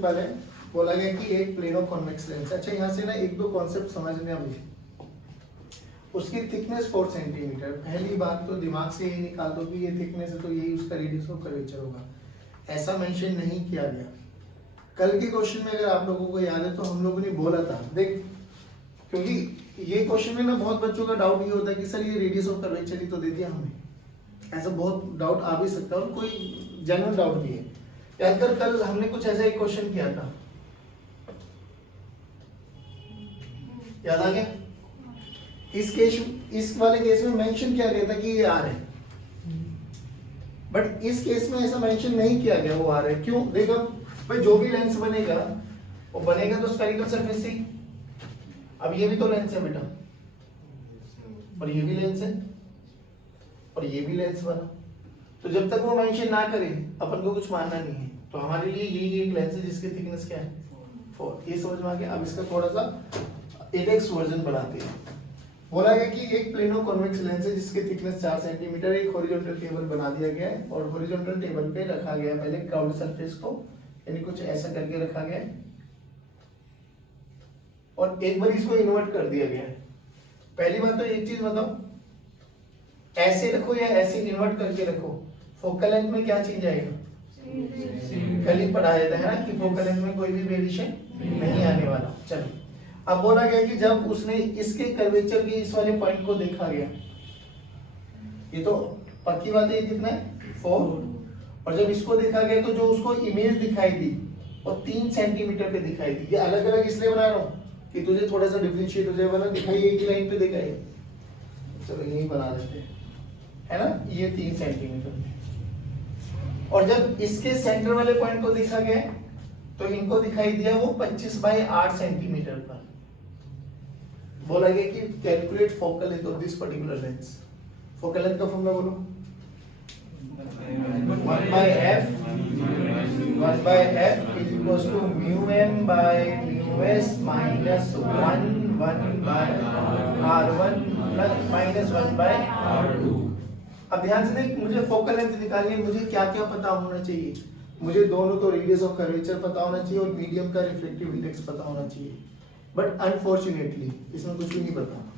Simple है, बोला गया कि एक प्लेन ऑफ कॉन्वेक्स लेंस। अच्छा यहाँ से ना एक दो कॉन्सेप्ट समझने अब उसकी थिकनेस 4 सेंटीमीटर। पहली बात तो दिमाग से यही निकाल दो कि ये थिकनेस है तो यही उसका रेडियस ऑफ कर्वेचर होगा, ऐसा मेंशन नहीं किया गया। कल के क्वेश्चन में अगर आप लोगों को याद है तो हम लोगों ने बोला था, देख क्योंकि ये क्वेश्चन में ना बहुत बच्चों का डाउट ये होता है कि सर ये रेडियस ऑफ कर्वेचर ही तो दे दिया हमें, ऐसा बहुत डाउट आ भी सकता है और कोई जेन्युइन डाउट भी है। याद कर कल हमने कुछ ऐसा एक क्वेश्चन किया था, याद आ गया? इस वाले केस में मेंशन किया गया था कि ये आर है, बट इस केस में ऐसा मेंशन नहीं किया गया वो आर है। क्यों? देखो भाई जो भी लेंस बनेगा वो बनेगा तो स्फेरिकल सरफेस से। अब ये भी तो लेंस है बेटा, और ये भी लेंस है, और ये भी लेंस बना, तो जब तक वो मेंशन ना करे अपन को कुछ मानना नहीं है। तो हमारे लिए यही एक लेंस है जिसकी थिकनेस क्या है 4। ये समझ में आ गया? अब इसका थोड़ा सा 8x वर्जन बनाते हैं। बोला गया कि एक प्लेनो कॉन्वेक्स लेंस है जिसकी थिकनेस 4 सेंटीमीटर, एक हॉरिजॉन्टल टेबल बना दिया गया है और हॉरिजॉन्टल टेबल पे रखा गया है पहले क्राउड सरफेस को, यानी कुछ ऐसा करके रखा गया है और एक बार इसको इन्वर्ट कर दिया गया है। पहली बात तो एक चीज बताओ, ऐसे रखो या ऐसे इन्वर्ट करके रखो, फोकल लेंथ में क्या चेंज आएगा? कल ही पढ़ाया था है ना कि फोकल लेंथ में कोई भी वेरिएशन नहीं आने वाला। चलो अब बोला गया कि जब उसने इसके कर्वेचर के इस वाले पॉइंट को देखा गया, ये तो पक्की बात है, कितना है 4, और जब इसको देखा गया तो जो उसको इमेज दिखाई दी वो 3 सेंटीमीटर पे दिखाई दी। ये अलग अलग इसलिए बना रहा हूँ कि तुझे थोड़ा सा डिफरेंशिएट हो जाएगा ना, दिखाई एक ही लाइन पे दिखाई, चलो यही बना देते हैं है ना, ये 3 सेंटीमीटर। और जब इसके सेंटर वाले पॉइंट को देखा गया तो इनको दिखाई दिया वो 25/8 सेंटीमीटर पर। बोला गया कि calculate focal length of this particular lens. Focal length का फॉर्मूला बोलो, 1/f is equals to μm by μs minus 1/r1 plus minus 1/r2। अब ध्यान से देख, मुझे फोकल लेंथ निकालनी है, मुझे क्या क्या पता होना चाहिए? मुझे दोनों तो रेडियस ऑफ कर्वेचर पता होना चाहिए और मीडियम का रिफ्लेक्टिव इंडेक्स पता होना चाहिए, बट अनफॉर्चुनेटली इसमें कुछ भी नहीं पता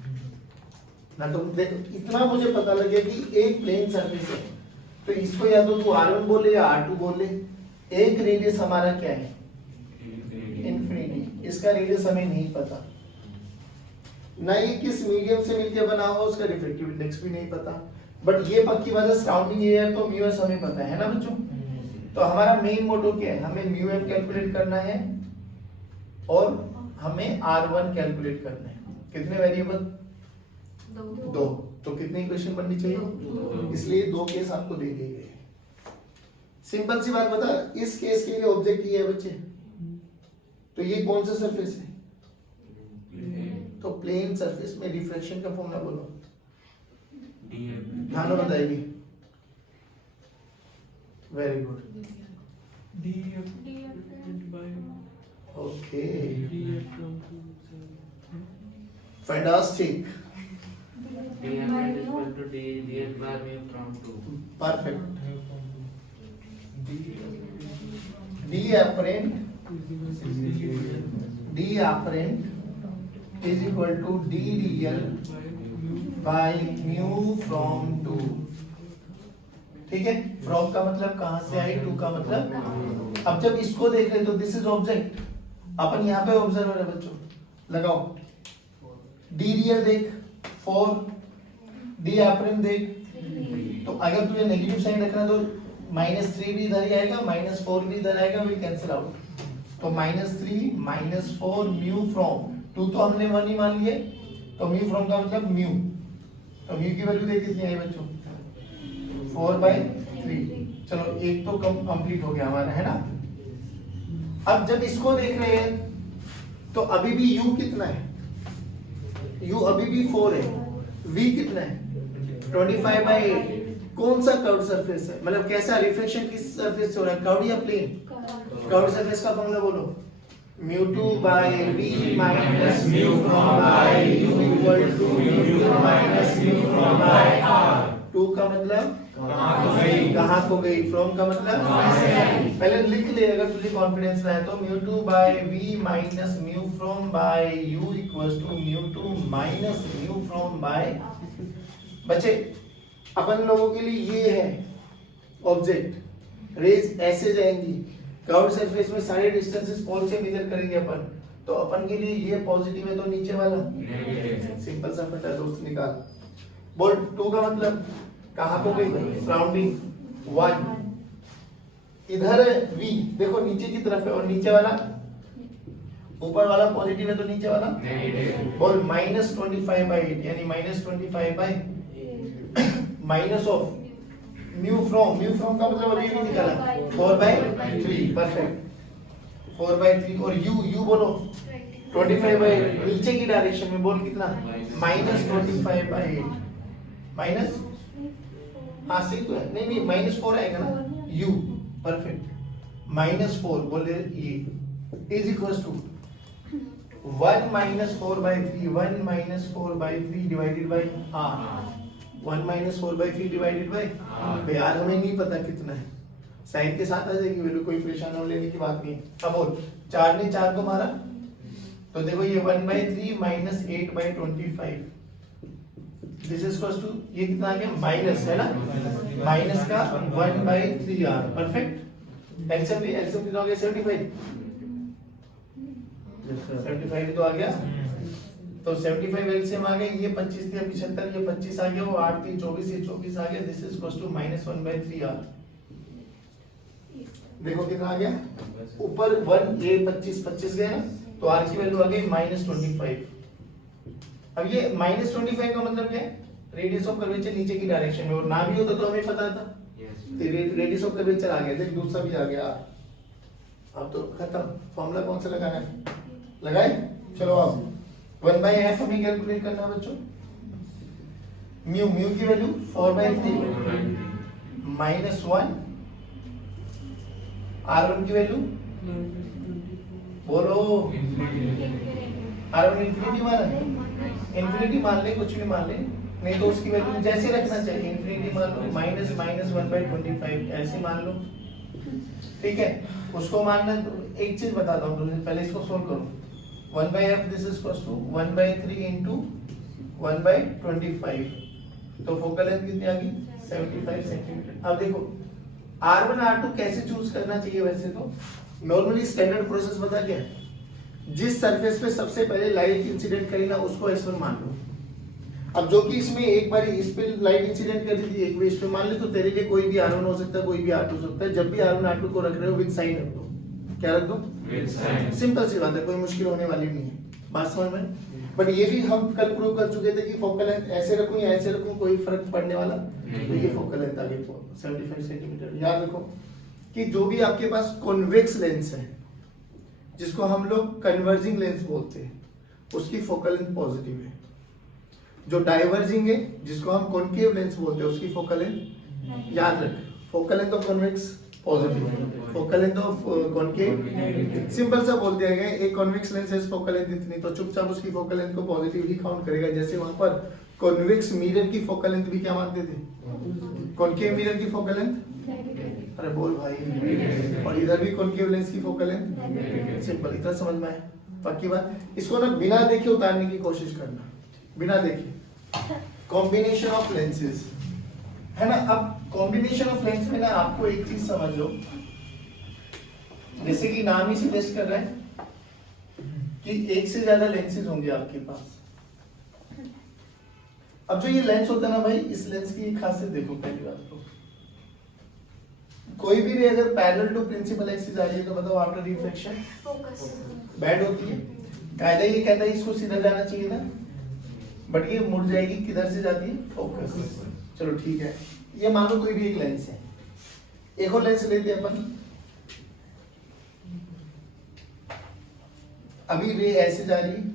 ना। तो देख इतना मुझे पता लग गया कि एक प्लेन सरफेस है तो इसको या तो तू r1 बोले या r2 बोले। एक रेडियस हमारा क्या है? इंफिनिटी। इसका रेडियस हमें नहीं पता, ना ये किस मीडियम से मिलकर बना हुआ, उसका रिफ्लेक्टिव इंडेक्स भी नहीं पता। बट ये पक्की बात है सराउंडिंग एरिया तो म्यू एस हमें पता है ना बच्चों। तो हमारा मेन मोटो क्या है? हमें म्यू एम कैलकुलेट करना है और हमें r1 कैलकुलेट करना है। कितने वेरिएबल? 2। तो कितनी इक्वेशन बननी चाहिए? इसलिए 2 केस आपको दे दिए गए। सिंपल सी बात बता, इस केस के लिए ऑब्जेक्ट ये है बच्चे, तो ये कौन सा सरफेस है? तो प्लेन सरफेस में रिफ्लेक्शन का फॉर्मूला बोलो, ध्यान बताएगी। Very good, okay fantastic, perfect. D apparent is equal to D real by mu from 2। ठीक है, from का मतलब कहां से आई, 2 का मतलब। अब जब इसको देख रहे तो दिस इज ऑब्जेक्ट, अपन यहाँ पे ऑब्जर्वर है बच्चों, लगाओ D real देख 4, D apparent देख, तो अगर तुझे नेगेटिव साइन रखना तो -3 भी इधर ही आएगा, -4 भी इधर आएगा, विल कैंसिल आउट। तो -3 -4 म्यू फ्रॉम 2 तो हमने 1 ही मान लिए, तो म्यू फ्रॉम का मतलब म्यू, तो म्यू की वैल्यू देख कितनी आई बच्चों? 4/3। चलो एक तो कंप्लीट हो गया हमारा है ना। अब जब इसको देख रहे हैं तो अभी भी u कितना है? u अभी भी 4 है, v कितना है? 25/8। कौन सा कर्व सरफेस है, मतलब कैसा रिफ्लेक्शन किस सरफेस से हो रहा है, कर्व या प्लेन? कर्व सरफेस का फॉर्मूला बोलो, μ2/v minus μ from by u equal to μ2 minus μ from by r। To का मतलब कहाँ को गई, फ्रॉम का मतलब पहले लिख ले अगर तुझे कॉन्फिडेंस रहा है तो mu two by v minus mu from by u equals to mu two minus mu from by. बच्चे अपन लोगों के लिए ये है ऑब्जेक्ट, रेज ऐसे जाएंगी कर्व्ड सरफेस में, सारे डिस्टेंसेस कौन से मेजर करेंगे अपन, तो अपन के लिए ये पॉजिटिव है तो नीचे वाला सिंपल सा फटा दोस्त निकाल। बोल टू का मतलब कहाँ को गई, सराउंडिंग वन, इधर v देखो नीचे की तरफ है और नीचे वाला ऊपर वाला पॉजिटिव है तो नीचे वाला बोल माइनस 25/8 यानी minus 25 minus of mu from का मतलब अभी नहीं निकाला 4/3 परफेक्ट 4/3 और u बोलो 25/8 नीचे की डायरेक्शन में बोल कितना माइनस 25/8 माइनस हाँ सही तो है नहीं माइनस 4 आएगा ना u परफेक्ट माइनस 4 बोले ये is equals to 1 minus 4/3 1 minus 4/3 divided by r 1 minus 4/3 divided by यार हमें नहीं पता कितना है, साइन के साथ आ जाएगी वैल्यू, कोई परेशान हो लेने की बात नहीं। अब बोल 4 ने 4 को मारा तो देखो ये 1/3 minus 8/25 this is equals to ये कितना आ गया माइनस है ना, माइनस का 1/3r परफेक्ट। एलसीएम कितना हो गया 75 75 तो आ गया तो 75 एलसीएम आ गया, ये 25 थी 75 ये 25 आ गया, वो 8 थी 24 ये 24 आ गया, this is equals to minus 1/3r। देखो कितना आ गया ऊपर 1 ये 25 गए ना तो r की वैल्यू आ गई माइनस 25। अब ये माइनस 25 का मतलब क्या है, रेडियस ऑफ कर्वेचर नीचे की डायरेक्शन में, और ना भी होता तो हमें पता था रेडियस ऑफ कर्वेचर आ गया, देख दूसरा भी आ गया। अब तो खत्म, फॉर्मूला कौन सा लगाना है लगाए, चलो अब 1/f हमें कैलकुलेट करना है बच्चों, म्यू की वैल्यू 4/3 माइनस 1 r1 की वैल्यू बोलो r1 इंफिनिटी मान ले कुछ भी मान ले, नहीं तो उसकी वैल्यू जैसे रखना चाहिए इंफिनिटी मान लो माइनस 1/25 ऐसे मान लो, ठीक है। उसको मानना तो एक चीज बताता हूँ तुमसे, पहले इसको सोल्व करो 1/f this is equals to 1/3 into 1/25 तो फोकल लेंथ कितनी आ गई 75 सेंटीमीटर। अब देखो R1 R2 कैसे चूज करना चाहिए, वैसे तो नॉर्मली स्टैंडर्ड प्रोसेस बता क्या है, जिस सरफेस पे सबसे पहले लाइट इंसिडेंट करी ना उसको S1 मान लो। अब जो कि इसमें एक बार इस पे लाइट इंसिडेंट कर दी थी एक भी इस पे मान ले, तो तेरे लिए कोई भी R1 हो सकता है कोई भी R2 हो सकता है। जब भी R1 R2 को रख रहे हो विद साइन रख दो, क्या रख दो विद साइन, सिंपल सी बात है, कोई मुश्किल होने वाली नहीं है, बात समझ में। बट ये भी हम कल प्रूव कर चुके थे कि फोकल लेंथ ऐसे रखूं या ऐसे रखूं कोई फर्क पड़ने वाला नहीं। तो ये फोकल लेंथ आ गई 75 सेंटीमीटर। याद रखो कि जो भी आपके पास कॉन्वेक्स लेंस है जिसको हम लोग कन्वर्जिंग लेंस बोलते हैं उसकी फोकल लेंथ पॉजिटिव है, जो डाइवर्जिंग है जिसको हम कॉनकेव लेंस बोलते हैं उसकी फोकल लेंथ याद रख, focal length of convex positive, focal length of concave simple सा बोल दिया गया, एक कॉन्वेक्स लेंस है फोकल लेंथ इतनी, तो चुपचाप उसकी फोकल लेंथ को पॉजिटिव ही काउंट करेगा। जैसे वहां पर कॉन्वेक्स मिरर की फोकल लेंथ भी क्या मानते थे, कॉनकेव मिरर की फोकल लेंथ, अरे बोल भाई, और इधर भी कॉनकेव लेंस की फोकल लेंथ, सिंपल, इतना समझ में आया पक्की बात। इसको ना बिना देखे उतारने की कोशिश करना, बिना देखे, कॉम्बिनेशन ऑफ लेंसेज है ना। अब कॉम्बिनेशन ऑफ लेंस में ना आपको एक चीज समझ लो, जैसे कि नाम ही सजेस्ट कर रहा है कि एक से ज्यादा लेंसेज होंगे आपके पास। अब जो ये लेंस होता है ना भाई, इस लेंस की खासियत देखो, पहली बात तो कोई भी रे अगर पैरेलल टू प्रिंसिपल एक्सिस आ रही है तो बताओ आफ्टर रिफ्लेक्शन बैंड होती है, कायदा ये कहता है इसको सीधा जाना चाहिए ना, बट ये मुड़ जाएगी, किधर से जाती है फोकस। चलो ठीक है, ये मान लो कोई भी एक लेंस है, एक और लेंस लेते हैं अपन, अभी रे ऐसे जा रही है,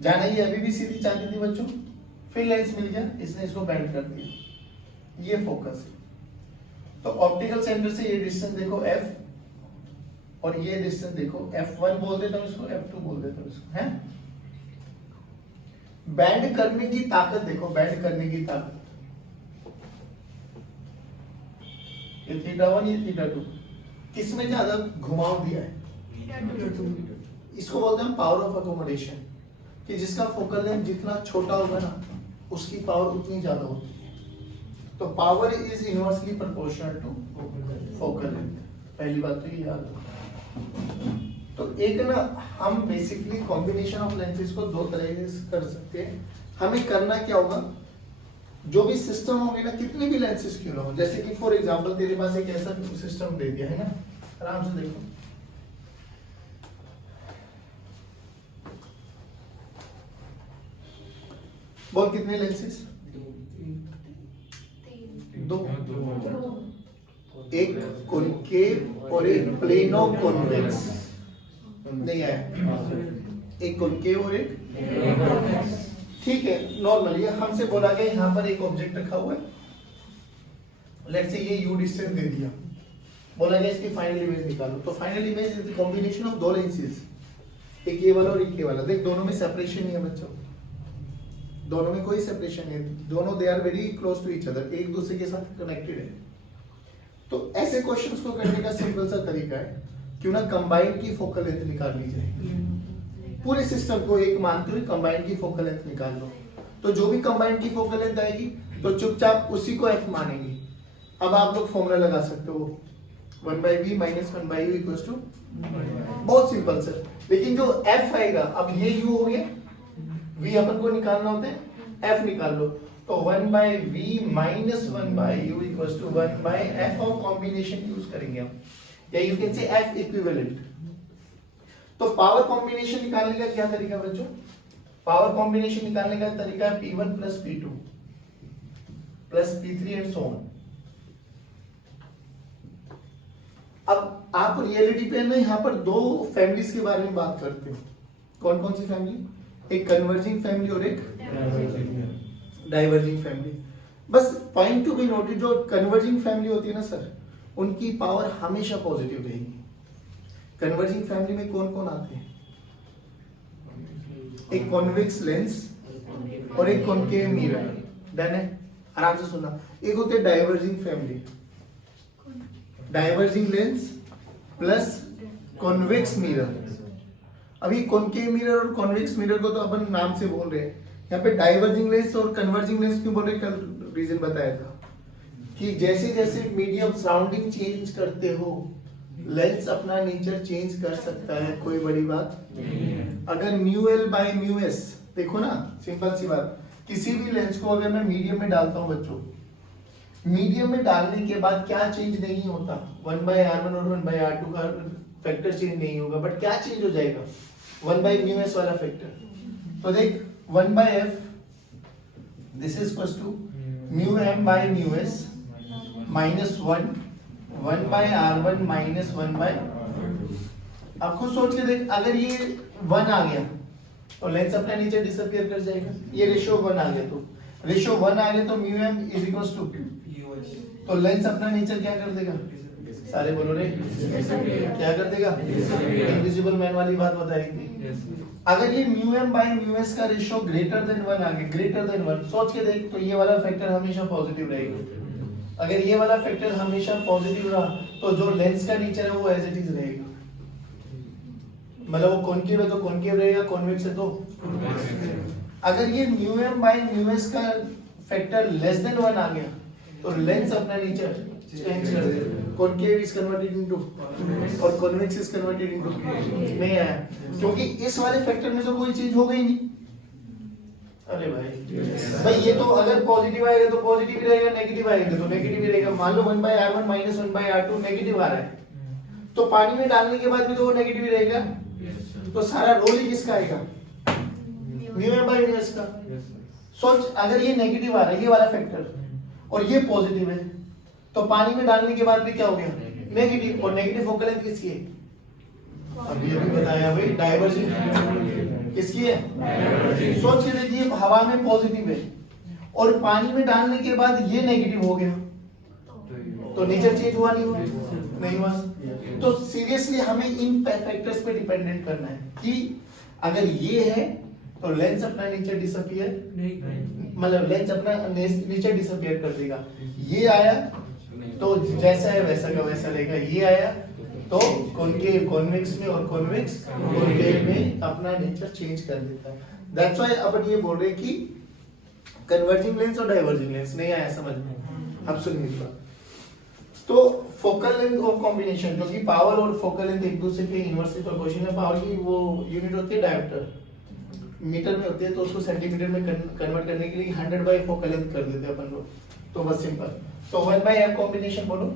जाना ये अभी भी सीधी जाती थी बच्चों, फिर लेंस मिल गया, इसने इसको बेंड कर दिया, ये फोकस है। तो ऑप्टिकल सेंटर से ये डिस्टेंस देखो f और ये डिस्टेंस देखो f1 बोल देता हूं इसको, f2 बोल देता हूं इसको, है। बैंड करने की ताकत देखो, बैंड करने की ताकत ये θ1 ये θ2, किसमें ज्यादा घुमाव दिया है? इसको बोलते हैं पावर ऑफ अकोमोडेशन, कि जिसका फोकल लेंथ जितना छोटा होगा ना उसकी पावर उतनी ज्यादा होती है। तो power is inversely proportional to focal length, पहली बात तो ये याद रखो। तो एक ना हम बेसिकली कॉम्बिनेशन ऑफ लेंसेज को दो तरह से कर सकते हैं। हमें करना क्या होगा, जो भी सिस्टम होंगे ना, कितने भी लेंसेज क्यों ना हो, जैसे कि फॉर एग्जांपल तेरे पास एक ऐसा सिस्टम दे दिया है ना, आराम से देखो, बोल कितने लेंसेज? दो, एक कॉनकेव और एक प्लेनो कॉन्वेक्स, नहीं आया, एक कॉनकेव और एक, ठीक है नॉर्मल। ये हमसे बोला गया यहाँ पर एक ऑब्जेक्ट रखा हुआ है, लेट्स से ये u डिस्टेंस दे दिया, बोला गया इसकी फाइनल इमेज निकालो। तो final image is the combination of दो लेंसेज, एक ये वाला और एक ये वाला। देख दोनों में सेपरेशन नहीं है बच्चों, दोनों में कोई सेपरेशन नहीं है, दोनों they are very close to each other, एक दूसरे के साथ कनेक्टेड है। तो ऐसे क्वेश्चंस को करने का सिंपल सा तरीका है, क्यों ना कंबाइंड की फोकल लेंथ निकाल ली जाए, पूरे सिस्टम को एक मानते हुए कंबाइंड की फोकल लेंथ निकाल लो। तो जो भी कंबाइंड की फोकल लेंथ आएगी तो चुपचाप उसी को f मानेंगे। अब आप लोग फॉर्मूला लगा सकते हो 1/v - 1/u इक्वल्स टू, बहुत सिंपल सर। लेकिन जो f आएगा, अब ये u हो गया, v अपन को निकालना होता है, f निकाल लो। तो 1/v - 1/u equals to 1/f of combination use करेंगे हम, या you can say f equivalent. तो पावर कॉम्बिनेशन निकालने का क्या तरीका बच्चों? पावर कॉम्बिनेशन निकालने का तरीका है P1 + P2 + P3 and so on. अब आप रियलिटी पे ना यहाँ पर दो फैमिलीज के बारे में बात करते हैं। कौन कौन सी फैमिली? एक कन्वर्जिंग फैमिली और एक डाइवर्जिंग फैमिली। बस पॉइंट टू बी नोटेड, जो कन्वर्जिंग फैमिली होती है ना सर, उनकी पावर हमेशा पॉजिटिव रहेगी। कन्वर्जिंग फैमिली में कौन कौन आते हैं? एक कॉन्वेक्स लेंस और एक कॉनकेव मिरर, डन है, आराम से सुनना। एक होते हैं diverging family, diverging lens plus convex mirror. अभी कॉनकेव मिरर और कॉन्वेक्स मिरर को तो अपन नाम से बोल रहे हैं, यहाँ पे डाइवर्जिंग लेंस और कन्वर्जिंग लेंस क्यों बोल रहे हैं? कल रीजन बताया था कि जैसे जैसे मीडियम सराउंडिंग चेंज करते हो, लेंस अपना नेचर चेंज कर सकता है, कोई बड़ी बात नहीं। अगर μl/μs देखो ना, सिंपल सी बात, किसी भी लेंस को अगर मैं मीडियम में डालता हूं बच्चों, मीडियम में डालने के बाद क्या चेंज नहीं होता? 1/r1 और 1/r2 का फैक्टर चेंज नहीं होगा, बट क्या चेंज हो जाएगा? 1/μs वाला फैक्टर। तो देख 1/f this is equals to μm/μs -1 1/r1 - 1/, अब खुद सोच के देख, अगर ये 1 आ गया तो लेंस अपना नीचे डिसअपीयर कर जाएगा। ये रेशियो 1 आ गया, तो रेशियो 1 आ गया तो μm इज इक्वल्स टू, तो लेंस अपना नेचर क्या कर देगा? सारे बोलो रे, क्या कर देगा? इनविजिबल मैन वाली बात बताई थी। अगर ये μm/μs का रेशियो ग्रेटर देन 1 आ गया, ग्रेटर देन 1, सोच के देख, तो ये वाला फैक्टर हमेशा पॉजिटिव रहेगा। अगर ये वाला फैक्टर हमेशा पॉजिटिव रहा तो जो लेंस का नेचर है वो एज इट इज रहेगा, मतलब वो कॉनकेव है तो कॉनकेव रहेगा, कॉन्वेक्स है तो। अगर ये μm/μs का फैक्टर लेस देन 1 आ गया तो लेंस अपना नेचर चेंज कर देगा, कॉनकेव इज कन्वर्टेड इनटू और कॉन्वेक्स इज कन्वर्टेड इनटू, नहीं आया, क्योंकि इस वाले फैक्टर में तो कोई चीज हो गई नहीं। अरे भाई ये तो अगर पॉजिटिव आएगा तो पॉजिटिव ही रहेगा, नेगेटिव आएगा तो नेगेटिव ही रहेगा। मान लो 1/r1 - 1/r2 नेगेटिव आ रहा है, तो पानी में डालने के बाद भी तो वो नेगेटिव ही रहेगा, तो सारा रोल ही किसका आएगा? μm/μs का। सोच, अगर ये नेगेटिव आ रहा है, ये वाला फैक्टर, और ये पॉजिटिव है, तो पानी में डालने के बाद भी क्या हो गया? नेगेटिव, और नेगेटिव फोकल लेंथ किसकी है? अभी बताया भाई, डाइवर्जिंग किसकी है? सोच के देखिए, हवा में पॉजिटिव है और पानी में डालने के बाद ये नेगेटिव हो गया, तो नेचर चेंज हुआ नहीं हुआ? नहीं हुआ। तो सीरियसली हमें इन फैक्टर्स पे डिपेंडेंट करना है कि अगर ये है तो लेंस अपना नेचर डिसअपीयर, मतलब लेंस अपना नेचर डिसअपीयर कर देगा। ये आया तो जैसा है वैसा का वैसा रहेगा। ये आया तो कॉनकेव कॉन्वेक्स में और कॉन्वेक्स कॉनकेव में अपना नेचर चेंज कर देता है। दैट्स व्हाई अपन ये बोल रहे हैं कि कन्वर्जिंग लेंस और डाइवर्जिंग लेंस। नहीं आया समझ में? अब सुनिए तो फोकल लेंथ और कॉम्बिनेशन, जो कि पावर और फोकल लेंथ एक दूसरे के इनवर्सली प्रोपोर्शनल है। पावर की वो यूनिट होती है डायोप्टर, मीटर में होती है, तो उसको सेंटीमीटर में कन्वर्ट करने के लिए 100 बाय फोकल लेंथ कर देते हैं अपन लोग। तो बस सिंपल। तो 1 बाय f कॉम्बिनेशन बोलो,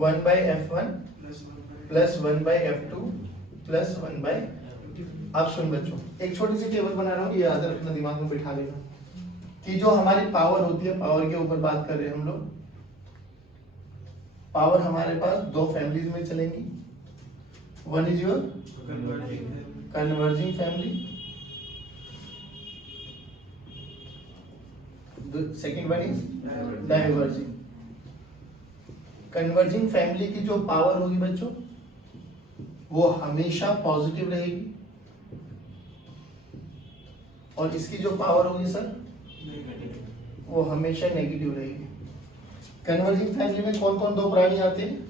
1 by f1 plus 1 by f2 plus 1 by. अब सुन बच्चों, एक छोटी सी टेबल बना रहा हूँ, ये याद रखना, दिमाग में बिठा लेना कि जो हमारी पावर होती है, पावर के ऊपर बात कर रहे हैं हम लोग। पावर हमारे पास दो फैमिलीज में चलेंगी। One is your converging family, second one is diverging. Converging family की जो पावर होगी बच्चों, वो हमेशा पॉजिटिव रहेगी, और इसकी जो पावर होगी सर, वो हमेशा नेगेटिव रहेगी। कन्वर्जिंग फैमिली में कौन कौन दो प्राणी आते हैं?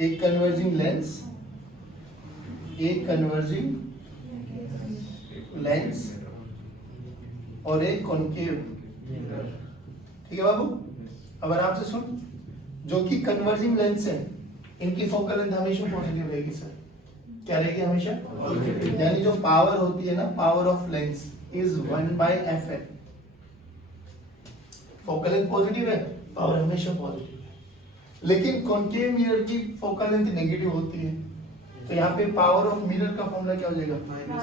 एक कन्वर्जिंग लेंस, एक कन्वर्जिंग लेंस और एक कॉनकेव। ठीक है बाबू? अब आराम से सुन, जो कि कन्वर्जिंग लेंस है, इनकी फोकल लेंथ हमेशा पॉजिटिव रहेगी सर। क्या रहेगी? हमेशा पॉजिटिव। यानी जो पावर होती है ना, power of lens is 1 by fn। Focal length positive है, पावर हमेशा पॉजिटिव है। लेकिन कॉनकेव मिरर की फोकल लेंथ नेगेटिव होती है, तो यहाँ पे पावर ऑफ मिरर का फॉर्मूला क्या हो जाएगा?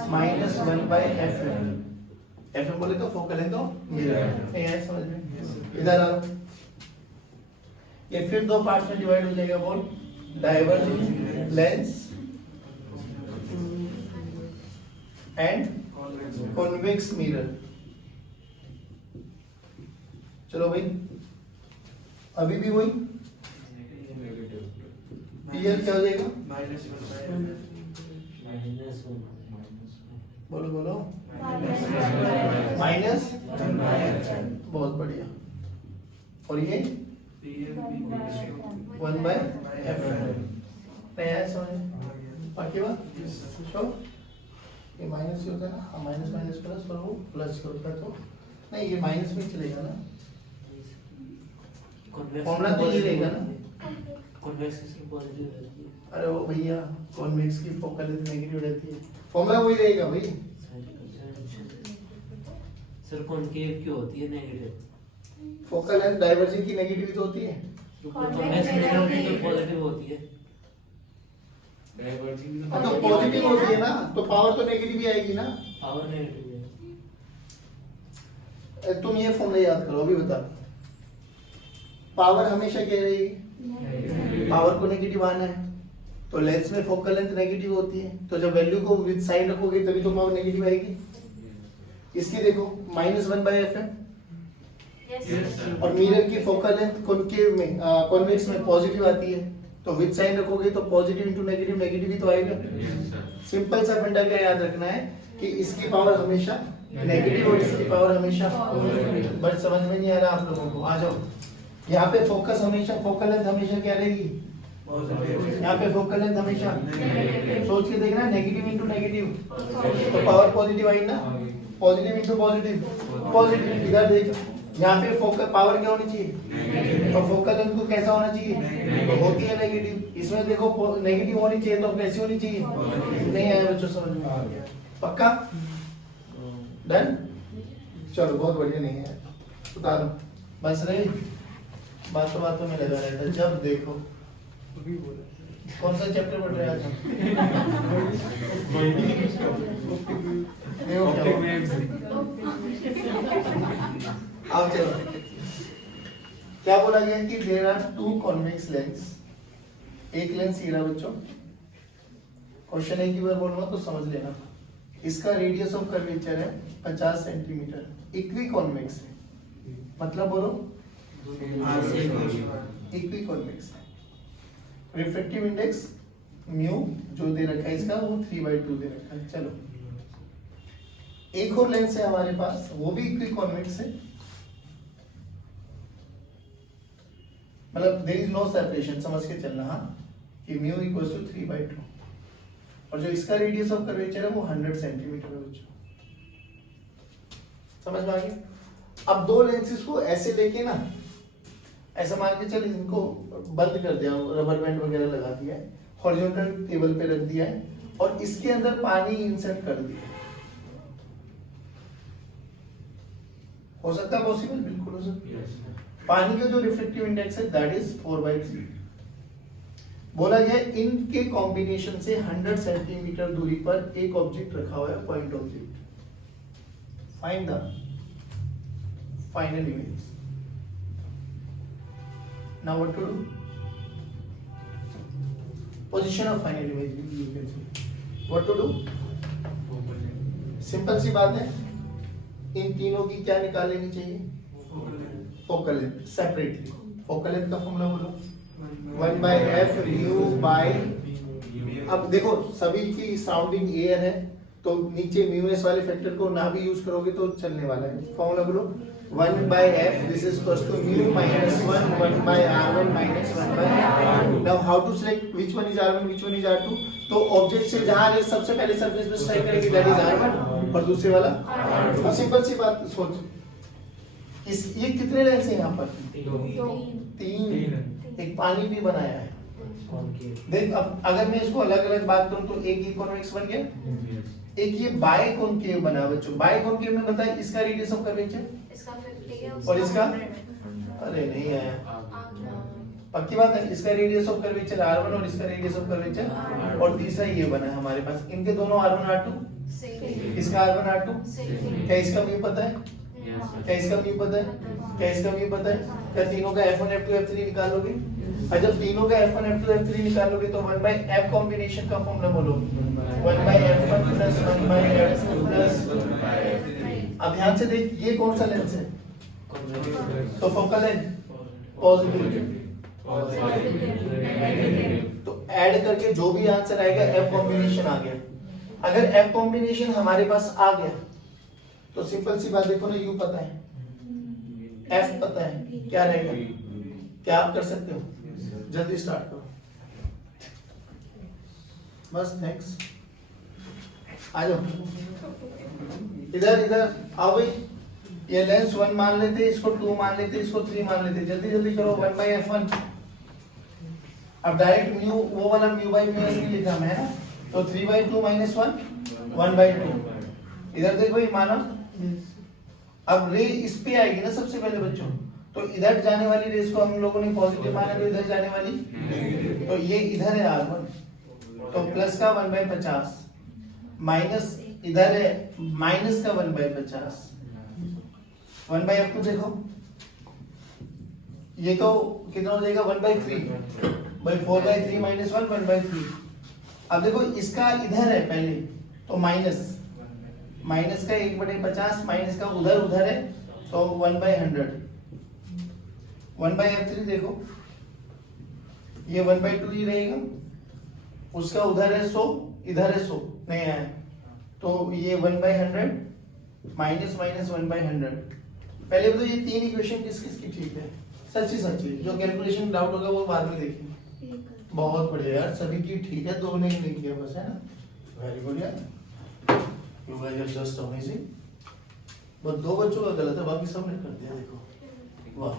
-1 बाय fn। fn बोले तो फोकल लेंथ ऑफ मिरर। ये समझ में? इधर आओ, ये फिर दो पार्ट्स में डिवाइड हो जाएगा। बोल, diverging lens and convex mirror. चलो भाई, अभी भी वही पीयर क्या हो जाएगा? बोलो बोलो, माइनस। बहुत बढ़िया। और ये 1 बाय f। नया समझ बाकी बात शो। ये माइनस ही होता है ना, माइनस माइनस प्लस, और वो प्लस होता है। तो नहीं, ये माइनस में चलेगा ना, फॉर्मूला तो ये रहेगा ना। कॉन्वेक्स की पॉजिटिव रहती है। अरे वो भैया, कॉन्वेक्स की फोकल लेंथ नेगेटिव रहती है, फॉर्मूला वही रहेगा भाई। सर कॉनकेव क्यों होती है नेगेटिव? फोकल लेंथ डाइवर्जिंग की नेगेटिव तो होती है, कॉन्वेक्स की नेगेटिव तो पॉजिटिव होती है। तो पॉजिटिव होती है ना, तो पावर तो नेगेटिव ही आएगी ना। पावर नेगेटिव है। तुम ये फॉर्मूला याद करो, अभी बता। पावर हमेशा क्या रहेगी? पावर को नेगेटिव आना है, तो लेंस में फोकल लेंथ नेगेटिव होती है, तो जब वैल्यू को विद साइन रखोगे तभी तो पावर नेगेटिव आएगी। इसकी देखो -1 बाय fn, और मिरर की फोकल लेंथ कॉनकेव में कॉन्वेक्स में पॉजिटिव आती है, तो विद साइन रखोगे तो पॉजिटिव इनटू नेगेटिव, नेगेटिव ही तो आएगा। सिंपल सा फंडा क्या याद रखना है कि इसकी पावर हमेशा नेगेटिव और इसकी पावर हमेशा पॉजिटिव। बट समझ में नहीं आ रहा आप लोगों को? आ जाओ, यहाँ पे फोकस हमेशा, फोकल लेंथ हमेशा क्या रहेगी? यहाँ पे फोकल लेंथ हमेशा, सोच के देखना, नेगेटिव इनटू नेगेटिव, तो पावर पॉजिटिव आई ना। Positive into positive, positive. इधर देख, यहाँ पे फोकल पावर क्या होनी चाहिए, और फोकल लेंथ को कैसा होना चाहिए? तो होती है नेगेटिव। इसमें देखो नेगेटिव होनी चाहिए, तो कैसी होनी चाहिए? नहीं आया बच्चों समझ में? पक्का? डन? चलो बहुत बढ़िया। नहीं है उतारो, बस रही बातों में लगा रहता है। जब देखो, कौन सा चैप्टर पढ़ रहे हैं आज हम? आओ चलो, क्या बोला गया कि देयर आर 2 कॉन्वेक्स लेंस। एक लेंस ये रहा बच्चों, क्वेश्चन एक ही बार बोलूंगा तो समझ लेना। इसका रेडियस ऑफ कर्वेचर है 50 सेंटीमीटर, इक्वी कॉन्वेक्स है, मतलब बोलो इक्वी कॉन्वेक्स है। रिफ्रैक्टिव इंडेक्स म्यू जो दे रखा है इसका, वो 3/2 दे रखा है। चलो, एक और लेंस है हमारे पास, वो भी इक्वी कॉन्वेक्स है। मतलब देयर इज नो सेपरेशन, समझ के चलना हाँ, कि म्यू इक्वल्स टू 3/2 और जो इसका रेडियस ऑफ कर्वेचर है वो 100 सेंटीमीटर है बच्चों। समझ में आ गया? अब दो लेंसेज को ऐसे लेके ना, ऐसा मान के चल इनको बंद कर दिया, रबर बैंड वगैरह लगा दिया है, हॉरिजॉन्टल टेबल पे रख दिया है और इसके अंदर पानी इंसर्ट कर दिया। हो सकता है पॉसिबल? बिल्कुल हो सकता है। पानी का जो रिफ्लेक्टिव इंडेक्स है दैट इज 4/3। बोला गया इनके कॉम्बिनेशन से 100 सेंटीमीटर दूरी पर एक ऑब्जेक्ट रखा हुआ है, point object. Find the final image. Now what to do? Position of final image you can see. What to do? Simple सी बात है, इन तीनों की क्या निकाल लेनी चाहिए? Focal length separately. Focal length का फॉर्मूला बोलो, 1/f म्यू बाय, अब देखो सभी की सराउंडिंग एयर है तो नीचे म्यू एस वाले फैक्टर को ना भी यूज करोगे तो चलने वाला है। फॉर्मूला बोलो 1/f, this is equals to mu minus 1 1/r1 minus 1/r2। Now how to select which one is r1 which one is r2? तो ऑब्जेक्ट से जहां है सबसे पहले सरफेस पे स्ट्राइक करेंगे दैट इज r1 और दूसरे वाला r2। सिंपल सी बात सोच, इस ये कितने लेंस है यहाँ पर? तीन। एक पानी भी बनाया है। देख अब अगर मैं इसको अलग अलग बात करूं तो एक ये कॉन्वेक्स बन गया, एक ये बाय कॉनकेव बना बच्चों। बाय कॉनकेव में बताया इसका रेडियस ऑफ कर्वेचर इसका 50 है और इसका 100 अरे नहीं आया, आ गया। पक्की बात है। इसका रेडियस ऑफ कर्वेचर r1 और इसका रेडियस ऑफ कर्वेचर और तीसरा ये बना है हमारे पास, इनके दोनों r1 r2, सेम इसका r1 r2। सेम क्या इसका म्यू पता है? क्या इसका म्यू पता है? क्या इसका म्यू पता है? क्या तीनों का f1 f2 f3 निकालोगे? और जब तीनों का f1 f2 f3 निकालोगे तो 1/f कॉम्बिनेशन का फॉर्मूला बोलो 1/f1 प्लस 1/f2 प्लस। अब ध्यान से देख, ये कौन सा लेंस है? तो फोकल लेंथ पॉजिटिव, तो ऐड करके जो भी आंसर आएगा f कॉम्बिनेशन आ गया। अगर f कॉम्बिनेशन हमारे पास आ गया तो सिंपल सी बात देखो ना, u पता है, f पता है, क्या रहेगा? क्या आप कर सकते हो? जल्दी स्टार्ट करो बस। थैंक्स, आ जाओ इधर इधर आओ भाई। ये लेंस 1 मान लेते, इसको 2 मान लेते, इसको 3 मान लेते। जल्दी जल्दी करो। 1/f1। अब डायरेक्ट म्यू वो वाला म्यू बाय म्यू नहीं लिखा मैं, है ना? तो 3/2 minus 1 1/2। इधर देख भाई माना, अब रे इस पे आएगी ना सबसे पहले बच्चों, तो इधर जाने वाली रेस को हम लोगों ने पॉजिटिव माना, तो इधर जाने वाली, तो ये इधर है r1 तो प्लस का 1/50 माइनस इधर है माइनस का 1/50। 1/f2 देखो, ये तो कितना हो जाएगा 1/3 भाई 4/3 माइनस 1 1/3। अब देखो इसका इधर है पहले तो माइनस का 1/50 माइनस का उधर है तो 1/100। 1/f3 देखो, ये 1/2 ही रहेगा, उसका उधर है 100 इधर है 100 नहीं आया, तो ये 1/100 माइनस 1/100। पहले बताओ ये तीन इक्वेशन किस किस की ठीक है? सच्ची जो कैलकुलेशन डाउट होगा वो बाद में देखेंगे। बहुत बढ़िया यार, सभी की ठीक है, दो ने नहीं किया बस, है ना? वेरी गुड यार, you guys are just amazing. बस दो बच्चों का गलत है, बाकी सब ने कर दिया। देखो वाह,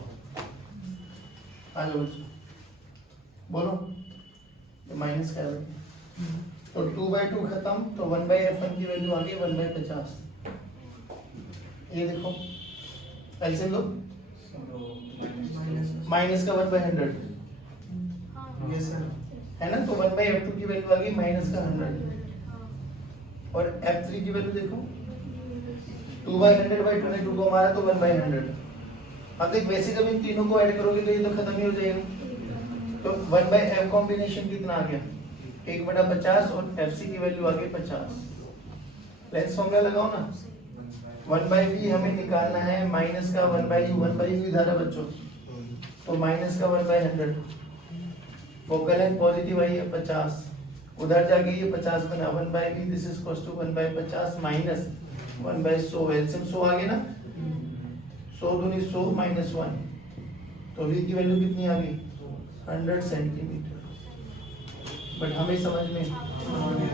आ जाओ बच्चों बोलो, ये माइनस का है तो 2/2 खत्म, तो 1/f1 की वैल्यू आ गई 1/50। ये देखो एलसीएम लो, माइनस का 1/100 ये सर है ना, तो 1/f2 की वैल्यू आ गई माइनस का 100 और f3 की वैल्यू देखो 2/100/22 को हमारा तो 1/100। अब देख वैसे जब इन तीनों को ऐड करोगे तो ये तो खत्म ही हो जाएगा, तो 1/f कॉम्बिनेशन कितना आ गया 1/50 और fc की वैल्यू आ गई 50। लेंस फॉर्मूला लगाओ ना, 1/v हमें निकालना है, माइनस का 1/u इधर है बच्चों, तो माइनस का 1/100। फोकल लेंथ पॉजिटिव आई है 50, उधर जाके ये 50 बना 1/v, this is equals to 1/50 minus 1/100। LCM 100 आ गया ना, 100 दूनी 100 माइनस 1, तो v की वैल्यू कितनी आ गई 100 सेंटीमीटर। बट हमें समझ में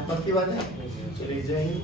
पक्की बात है। चलिए जय हिंद।